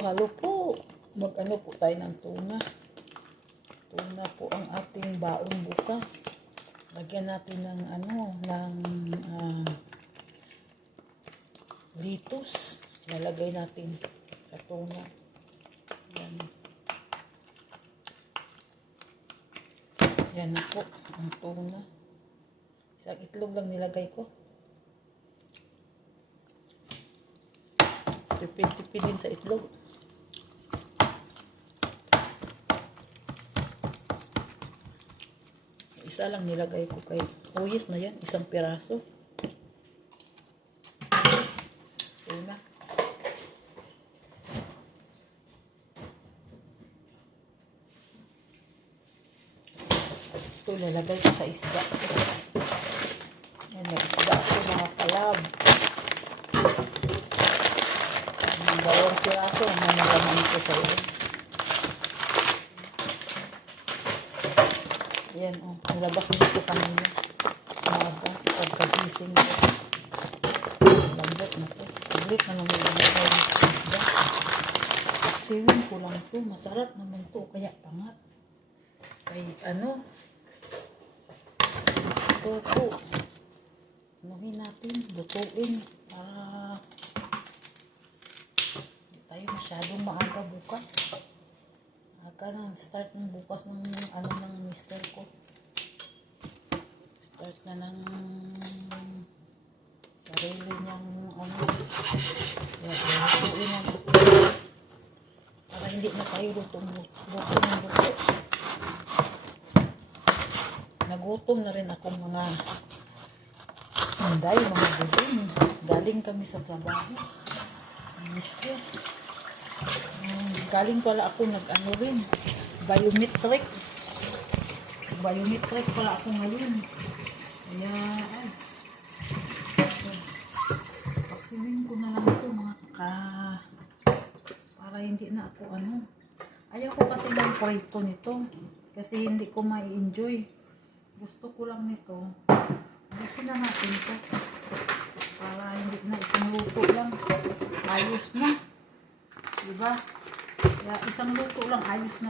Halo-halo po. Mag-ano po tayo ng tuna. Tuna po ang ating baon bukas. Lagyan natin ng litos. Lalagay natin sa tuna. Yan. Yan na po ang tuna. Isang itlog lang nilagay ko. Tipid-tipid din sa itlog. Isa lang nilagay ko kay yes na yan, isang piraso. Tuna. Ito nilagay ko sa isda. Yan na isda ko mga kalab. Dalawang piraso ang nalaman ko sa iyo. Yan o, nilabas dito kanina. Umaga, pagkagising ko. Lambot na to. Ulit na naman nilagay ng isda. Siwin ko lang to. Masarap naman to. Kaya pangat. Kahit ano. Ito po. Anuhin natin. Lutuin. Para tayo masyadong maaga bukas. Aga na, start ng bukas ng ng mister ko. Start na ng sarili niyang Yan, lutuin na. Para hindi na tayo luto. Nagutom na rin akong mga hinday, mga budin. Galing kami sa trabaho. Mister. Galing pala ako rin, biometric pala ako ngayon. Kaya vaccinain ko na lang ito mga para hindi na ako ayaw ko kasi ng prito nito kasi hindi ko mai-enjoy. Gusto ko lang nito gusto na natin ito para hindi na isang luto lang, ayos na. Diba? Kaya isang luto lang, ayos na